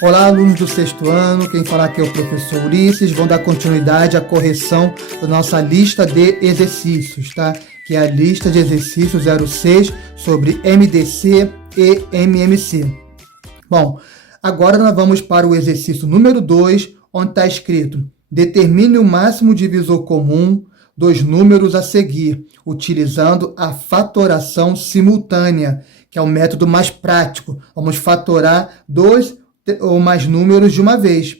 Olá, alunos do sexto ano, quem fala aqui é o professor Ulisses. Vamos dar continuidade à correção da nossa lista de exercícios, tá? Que é a lista de exercícios 06 sobre MDC e MMC. Bom, agora nós vamos para o exercício número 2, onde está escrito: determine o máximo divisor comum dos números a seguir, utilizando a fatoração simultânea, que é o método mais prático. Vamos fatorar dois ou mais números de uma vez,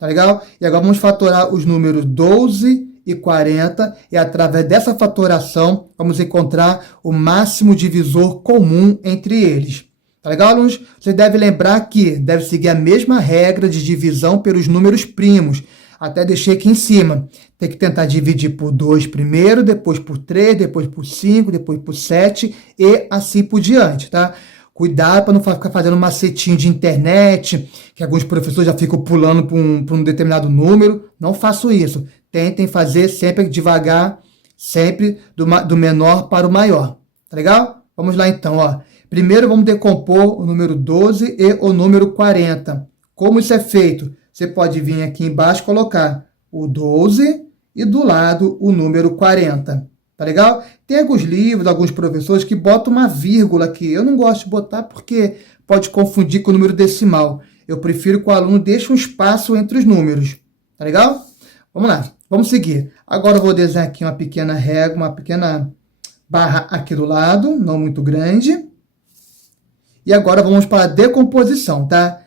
tá legal? E agora vamos fatorar os números 12 e 40, e através dessa fatoração vamos encontrar o máximo divisor comum entre eles. Tá legal, alunos? Você deve lembrar que deve seguir a mesma regra de divisão pelos números primos. Até deixei aqui em cima. Tem que tentar dividir por 2 primeiro, depois por 3, depois por 5, depois por 7 e assim por diante, tá? Cuidado para não ficar fazendo macetinho de internet, que alguns professores já ficam pulando para um determinado número. Não façam isso. Tentem fazer sempre devagar, sempre do menor para o maior. Tá legal? Vamos lá então, ó. Primeiro vamos decompor o número 12 e o número 40. Como isso é feito? Você pode vir aqui embaixo e colocar o 12 e do lado o número 40. Tá legal? Tem alguns livros, alguns professores que botam uma vírgula aqui. Eu não gosto de botar porque pode confundir com o número decimal. Eu prefiro que o aluno deixe um espaço entre os números. Tá legal? Vamos lá, vamos seguir. Agora eu vou desenhar aqui uma pequena régua, uma pequena barra aqui do lado, não muito grande. E agora vamos para a decomposição, tá?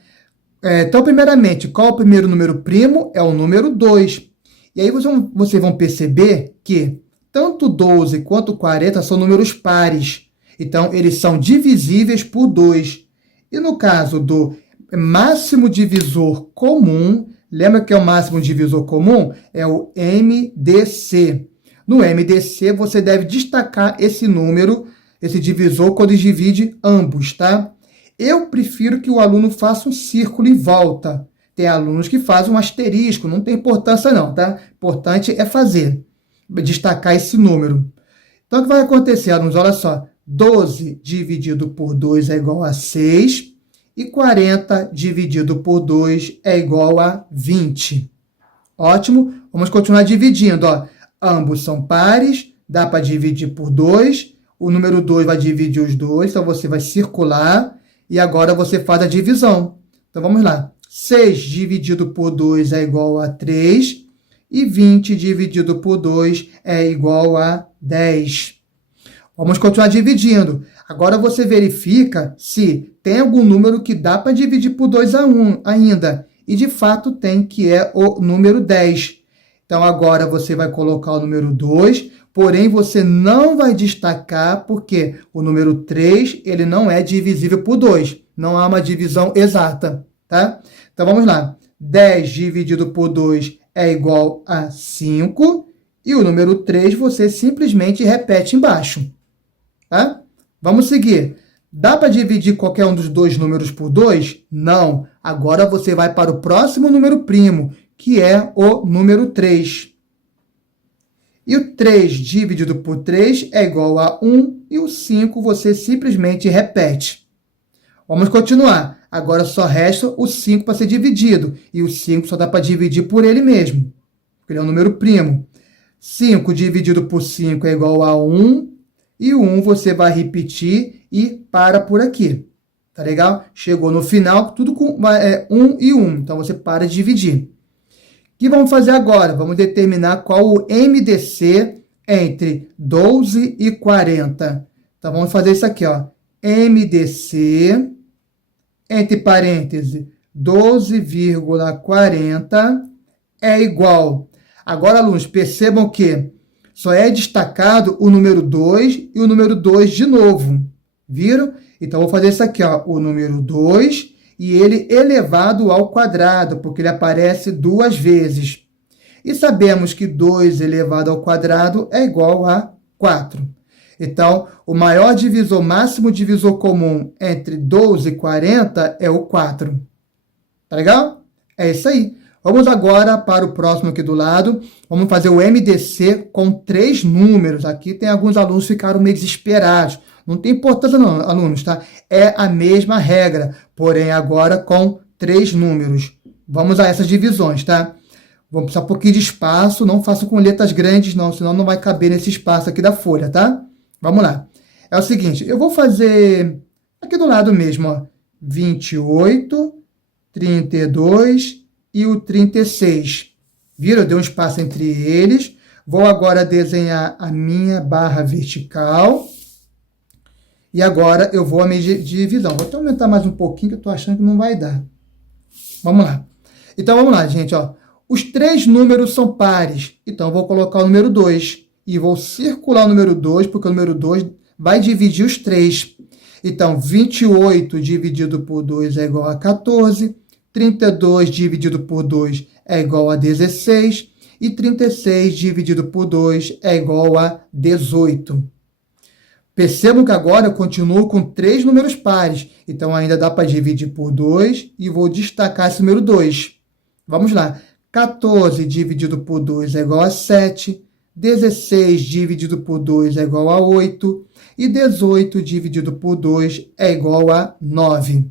Então, primeiramente, qual é o primeiro número primo? É o número 2. E aí vocês vão perceber que tanto 12 quanto 40 são números pares. Então, eles são divisíveis por 2. E no caso do máximo divisor comum, lembra que é o máximo divisor comum? É o MDC. No MDC, você deve destacar esse número, esse divisor, quando divide ambos, tá? Eu prefiro que o aluno faça um círculo em volta. Tem alunos que fazem um asterisco, não tem importância não, tá? Importante é fazer, destacar esse número. Então, o que vai acontecer, alunos? Olha só, 12 dividido por 2 é igual a 6, e 40 dividido por 2 é igual a 20. Ótimo, vamos continuar dividindo, ó. Ambos são pares, dá para dividir por 2, o número 2 vai dividir os dois, então você vai circular, e agora você faz a divisão. Então, vamos lá. 6 dividido por 2 é igual a 3. E 20 dividido por 2 é igual a 10. Vamos continuar dividindo. Agora você verifica se tem algum número que dá para dividir por 2 ainda. E, de fato, tem, que é o número 10. Então, agora você vai colocar o número 2, porém, você não vai destacar porque o número 3 ele não é divisível por 2. Não há uma divisão exata, tá? Então, vamos lá. 10 dividido por 2 é igual a 5. E o número 3 você simplesmente repete embaixo, tá? Vamos seguir. Dá para dividir qualquer um dos dois números por 2? Não. Agora você vai para o próximo número primo, que é o número 3. E o 3 dividido por 3 é igual a 1, e o 5 você simplesmente repete. Vamos continuar. Agora só resta o 5 para ser dividido, e o 5 só dá para dividir por ele mesmo, porque ele é um número primo. 5 dividido por 5 é igual a 1, e o 1 você vai repetir e para por aqui. Tá legal? Chegou no final, tudo com 1 e 1, então você para de dividir. O que vamos fazer agora? Vamos determinar qual o MDC entre 12 e 40. Então, vamos fazer isso aqui, ó. MDC, entre parênteses, 12,40 é igual. Agora, alunos, percebam que só é destacado o número 2 e o número 2 de novo. Viram? Então, vou fazer isso aqui, ó. O número 2 e ele elevado ao quadrado, porque ele aparece 2 vezes. E sabemos que 2 elevado ao quadrado é igual a 4. Então, o maior divisor, máximo divisor comum entre 12 e 40 é o 4. Tá legal? É isso aí. Vamos agora para o próximo aqui do lado. Vamos fazer o MDC com 3 números. Aqui tem alguns alunos que ficaram meio desesperados. Não tem importância não, alunos, tá? É a mesma regra, porém agora com 3 números. Vamos a essas divisões, tá? Vamos precisar um pouquinho de espaço, não faço com letras grandes não, senão não vai caber nesse espaço aqui da folha, tá? Vamos lá. É o seguinte, eu vou fazer aqui do lado mesmo, ó, 28, 32 e o 36. Viram? Eu dei um espaço entre eles. Vou agora desenhar a minha barra vertical. E agora eu vou a minha divisão. Vou até aumentar mais um pouquinho, que eu estou achando que não vai dar. Vamos lá. Então, vamos lá, gente. Ó. Os 3 números são pares. Então, eu vou colocar o número 2. E vou circular o número 2, porque o número 2 vai dividir os 3. Então, 28 dividido por 2 é igual a 14. 32 dividido por 2 é igual a 16. E 36 dividido por 2 é igual a 18. Percebam que agora eu continuo com 3 números pares. Então, ainda dá para dividir por 2 e vou destacar esse número 2. Vamos lá. 14 dividido por 2 é igual a 7. 16 dividido por 2 é igual a 8. E 18 dividido por 2 é igual a 9.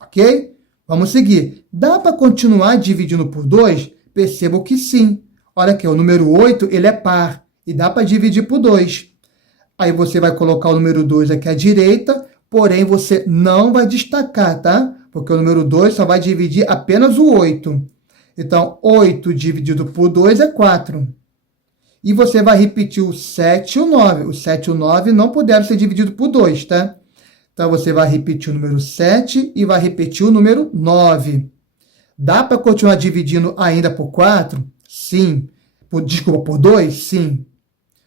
Ok? Vamos seguir. Dá para continuar dividindo por 2? Percebam que sim. Olha aqui, o número 8 ele é par. E dá para dividir por 2. Aí você vai colocar o número 2 aqui à direita, porém você não vai destacar, tá? Porque o número 2 só vai dividir apenas o 8. Então, 8 dividido por 2 é 4. E você vai repetir o 7 e o 9. O 7 e o 9 não puderam ser divididos por 2, tá? Então, você vai repetir o número 7 e vai repetir o número 9. Dá para continuar dividindo ainda por 4? Sim. Desculpa, por 2? Sim.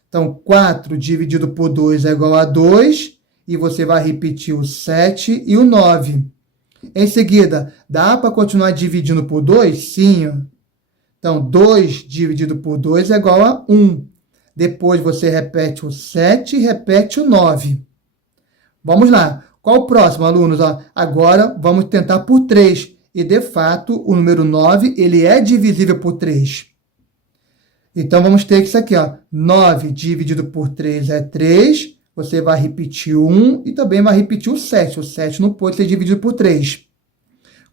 Então, 4 dividido por 2 é igual a 2. E você vai repetir o 7 e o 9. Em seguida, dá para continuar dividindo por 2? Sim. Então, 2 dividido por 2 é igual a 1. Depois você repete o 7 e repete o 9. Vamos lá. Qual o próximo, alunos? Agora, vamos tentar por 3. E, de fato, o número 9 ele é divisível por 3. Então, vamos ter isso aqui. 9 dividido por 3 é 3. Você vai repetir o 1 e também vai repetir o 7. O 7 não pode ser dividido por 3.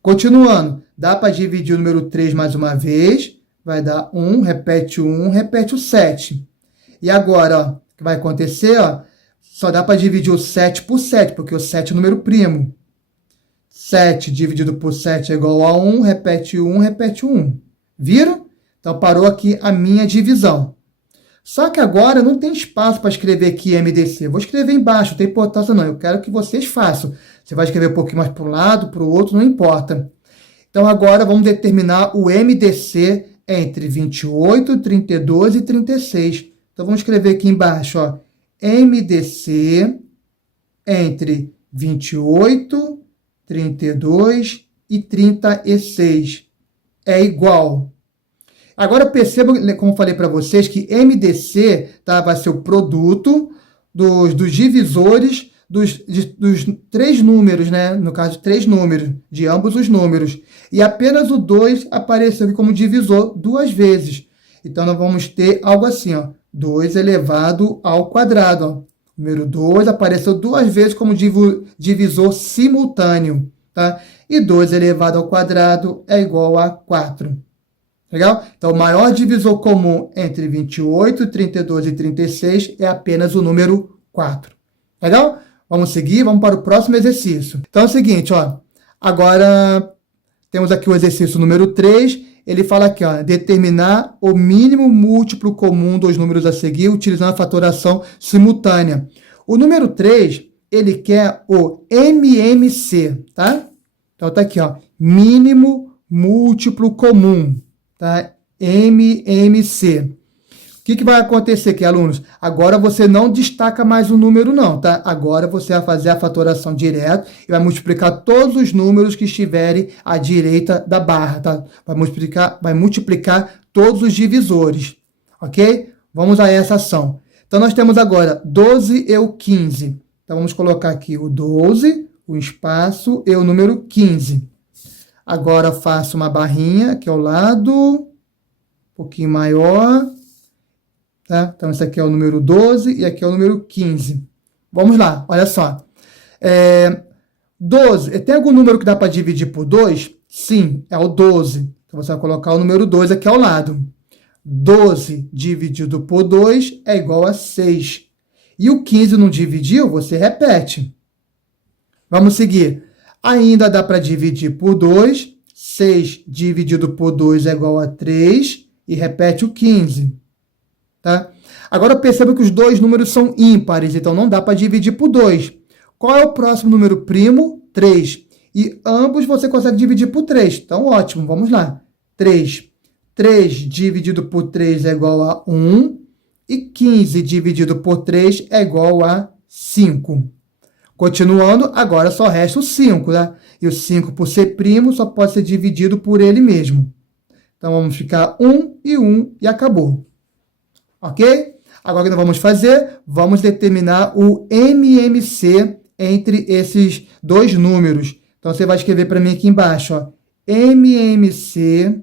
Continuando, dá para dividir o número 3 mais uma vez. Vai dar 1, repete o 1, repete o 7. E agora, o que vai acontecer? Só dá para dividir o 7 por 7, porque o 7 é número primo. 7 dividido por 7 é igual a 1, repete o 1, repete o 1. Viram? Então, parou aqui a minha divisão. Só que agora não tem espaço para escrever aqui MDC. Vou escrever embaixo, não tem importância não. Eu quero que vocês façam. Você vai escrever um pouquinho mais para um lado, para o outro, não importa. Então, agora vamos determinar o MDC entre 28, 32 e 36. Então, vamos escrever aqui embaixo, MDC entre 28, 32 e 36 é igual. Agora percebam, como eu falei para vocês, que MDC vai ser o produto dos divisores dos 3 números, né? No caso, 3 números, de ambos os números. E apenas o 2 apareceu aqui como divisor 2 vezes. Então, nós vamos ter algo assim, 2 elevado ao quadrado. O número 2 apareceu 2 vezes como divisor simultâneo. Tá? E 2 elevado ao quadrado é igual a 4. Legal? Então, o maior divisor comum entre 28, 32 e 36 é apenas o número 4. Legal? Vamos seguir, vamos para o próximo exercício. Então, é o seguinte, agora temos aqui o exercício número 3. Ele fala aqui, determinar o mínimo múltiplo comum dos números a seguir utilizando a fatoração simultânea. O número 3, ele quer o MMC, tá? Então, tá aqui, mínimo múltiplo comum. Tá? MMC. O que vai acontecer aqui, alunos? Agora você não destaca mais o número, não, tá? Agora você vai fazer a fatoração direto e vai multiplicar todos os números que estiverem à direita da barra, tá? Vai multiplicar todos os divisores, ok? Vamos a essa ação. Então, nós temos agora 12 e o 15. Então, vamos colocar aqui o 12, o espaço e o número 15. Agora faço uma barrinha aqui ao lado, um pouquinho maior, tá? Então, esse aqui é o número 12 e aqui é o número 15. Vamos lá, olha só. 12, tem algum número que dá para dividir por 2? Sim, é o 12. Então, você vai colocar o número 2 aqui ao lado. 12 dividido por 2 é igual a 6. E o 15 não dividiu, você repete. Vamos seguir. Ainda dá para dividir por 2. 6 dividido por 2 é igual a 3. E repete o 15. Tá? Agora perceba que os dois números são ímpares, então não dá para dividir por 2. Qual é o próximo número primo? 3. E ambos você consegue dividir por 3. Então, ótimo, vamos lá. 3. 3 dividido por 3 é igual a 1. E 15 dividido por 3 é igual a 5. Continuando, agora só resta o 5, né? E o 5, por ser primo, só pode ser dividido por ele mesmo. Então, vamos ficar 1 e acabou. Ok? Agora o que nós vamos fazer? Vamos determinar o MMC entre esses dois números. Então, você vai escrever para mim aqui embaixo, ó, MMC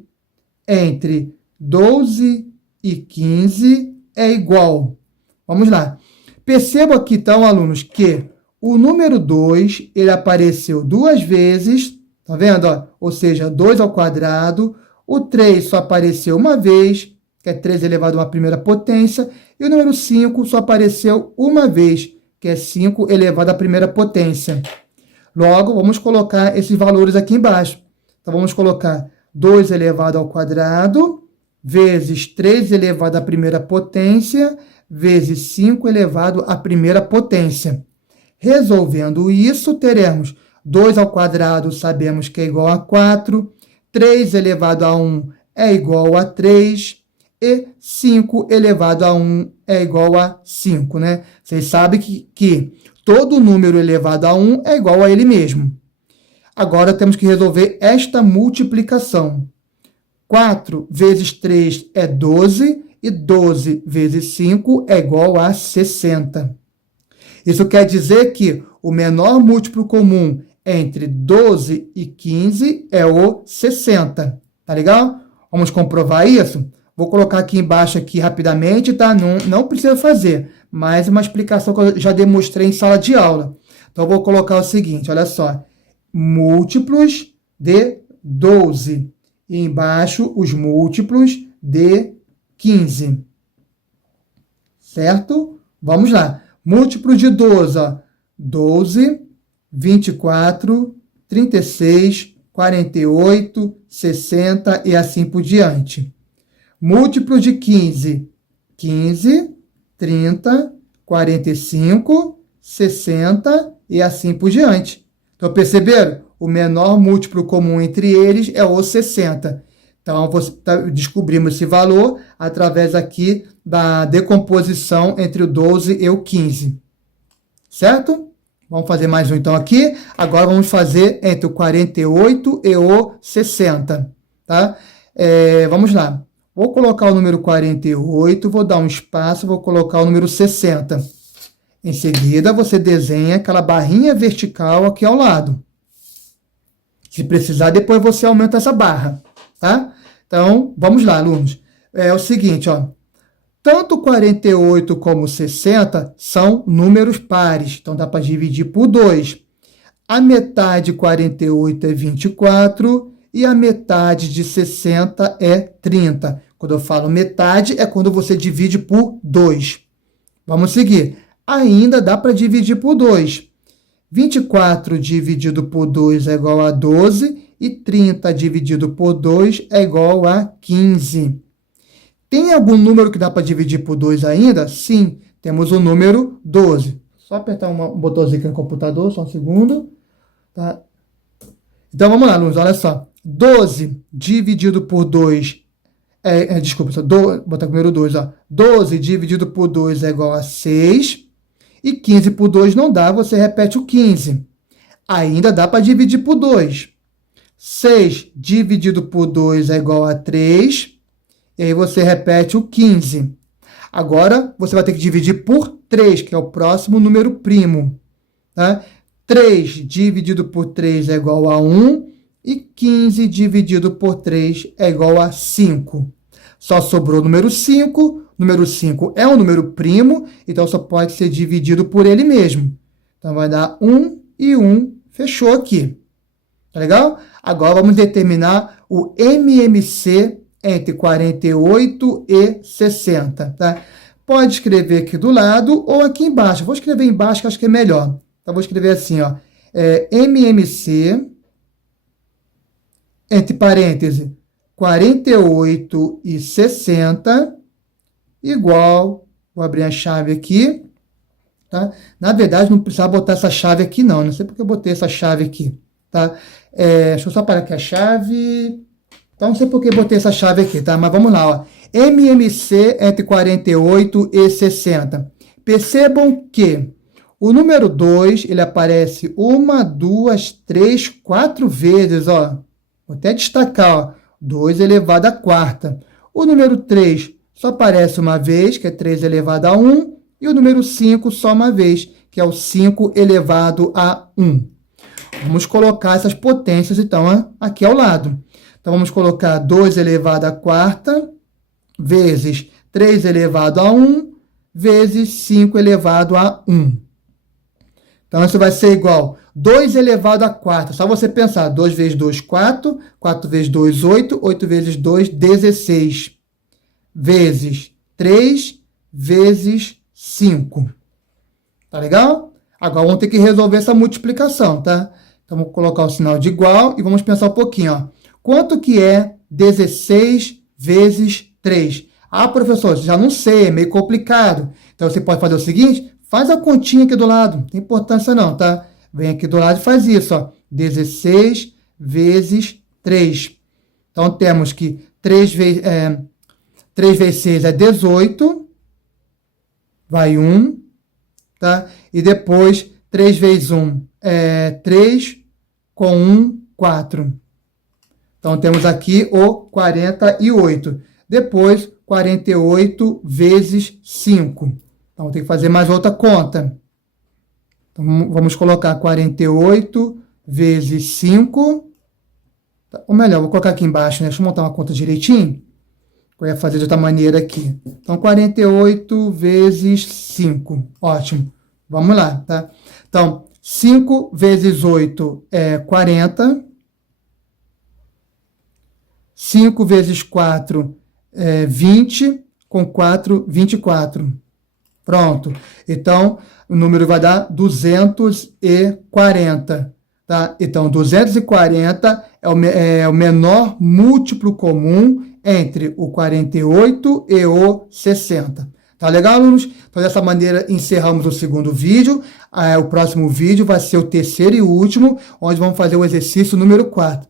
entre 12 e 15 é igual. Vamos lá. Perceba aqui, então, alunos, que o número 2, ele apareceu duas vezes, tá vendo? Ó? Ou seja, 2 ao quadrado. O 3 só apareceu uma vez, que é 3 elevado à primeira potência. E o número 5 só apareceu uma vez, que é 5 elevado à primeira potência. Logo, vamos colocar esses valores aqui embaixo. Então, vamos colocar 2 elevado ao quadrado, vezes 3 elevado à primeira potência, vezes 5 elevado à primeira potência. Resolvendo isso, teremos 2 ao quadrado, sabemos que é igual a 4, 3 elevado a 1 é igual a 3, e 5 elevado a 1 é igual a 5, né? Vocês sabem que todo número elevado a 1 é igual a ele mesmo. Agora temos que resolver esta multiplicação. 4 vezes 3 é 12, e 12 vezes 5 é igual a 60. Isso quer dizer que o menor múltiplo comum entre 12 e 15 é o 60. Tá legal? Vamos comprovar isso? Vou colocar aqui embaixo aqui rapidamente, tá? Não precisa fazer, mas uma explicação que eu já demonstrei em sala de aula. Então, eu vou colocar o seguinte, olha só. Múltiplos de 12. E embaixo, os múltiplos de 15. Certo? Vamos lá. Múltiplos de 12, ó. 12, 24, 36, 48, 60 e assim por diante. Múltiplos de 15, 15, 30, 45, 60 e assim por diante. Então, perceberam? O menor múltiplo comum entre eles é o 60. Então, descobrimos esse valor através aqui da decomposição entre o 12 e o 15. Certo? Vamos fazer mais um então aqui. Agora vamos fazer entre o 48 e o 60. Tá? Vamos lá. Vou colocar o número 48, vou dar um espaço, vou colocar o número 60. Em seguida, você desenha aquela barrinha vertical aqui ao lado. Se precisar, depois você aumenta essa barra, tá? Então, vamos lá, alunos. É o seguinte, ó. Tanto 48 como 60 são números pares, então dá para dividir por 2. A metade de 48 é 24 e a metade de 60 é 30. Quando eu falo metade, é quando você divide por 2. Vamos seguir. Ainda dá para dividir por 2. 24 dividido por 2 é igual a 12 e 30 dividido por 2 é igual a 15. Tem algum número que dá para dividir por 2 ainda? Sim, temos o número 12. Só apertar um botãozinho aqui no computador, só um segundo. Tá? Então, vamos lá, alunos, olha só. 12 dividido por 2 vou botar o número 2, ó. 12 dividido por 2 é igual a 6. E 15 por 2 não dá, você repete o 15. Ainda dá para dividir por 2. 6 dividido por 2 é igual a 3. E aí você repete o 15. Agora, você vai ter que dividir por 3, que é o próximo número primo. Tá? 3 dividido por 3 é igual a 1. E 15 dividido por 3 é igual a 5. Só sobrou o número 5. Número 5 é um número primo, então só pode ser dividido por ele mesmo. Então, vai dar 1 e 1. Fechou aqui. Tá legal? Agora vamos determinar o MMC entre 48 e 60, tá? Pode escrever aqui do lado ou aqui embaixo. Vou escrever embaixo que acho que é melhor. Então, vou escrever assim, ó. MMC, entre parênteses, 48 e 60, igual, vou abrir a chave aqui, tá? Na verdade, não precisava botar essa chave aqui, não. Não sei porque eu botei essa chave aqui, tá? Deixa eu só parar aqui a chave. Então, não sei por que botei essa chave aqui, tá? Mas vamos lá, ó. MMC entre 48 e 60. Percebam que o número 2, ele aparece 1, 2, 3, 4 vezes, ó. Vou até destacar, ó. 2 elevado à quarta. O número 3 só aparece uma vez, que é 3 elevado a 1. E o número 5 só uma vez, que é o 5 elevado a 1. Vamos colocar essas potências, então, ó, aqui ao lado. Então, vamos colocar 2 elevado à quarta, vezes 3 elevado a 1, vezes 5 elevado a 1. Então, isso vai ser igual 2 elevado à quarta. Só você pensar, 2 vezes 2, 4. 4 vezes 2, 8. 8 vezes 2, 16. Vezes 3, vezes 5. Tá legal? Agora, vamos ter que resolver essa multiplicação, tá? Então, vamos colocar o sinal de igual e vamos pensar um pouquinho, ó. Quanto que é 16 vezes 3? Ah, professor, já não sei, é meio complicado. Então, você pode fazer o seguinte, faz a continha aqui do lado, não tem importância não, tá? Vem aqui do lado e faz isso, ó. 16 vezes 3. Então, temos que 3 vezes 6 é 18, vai 1, tá? E depois, 3 vezes 1 é 3, com 1, 4. Então, temos aqui o 48. Depois, 48 vezes 5. Então, tem que fazer mais outra conta. Então, vamos colocar 48 vezes 5. Ou melhor, vou colocar aqui embaixo, né? Deixa eu montar uma conta direitinho. Eu ia fazer de outra maneira aqui. Então, 48 vezes 5. Ótimo. Vamos lá, tá? Então, 5 vezes 8 é 40. 5 vezes 4 é 20, com 4, 24. Pronto. Então, o número vai dar 240, tá? Então, 240 é o menor múltiplo comum entre o 48 e o 60. Tá legal, alunos? Então, dessa maneira, encerramos o segundo vídeo. O próximo vídeo vai ser o terceiro e último, onde vamos fazer o exercício número 4.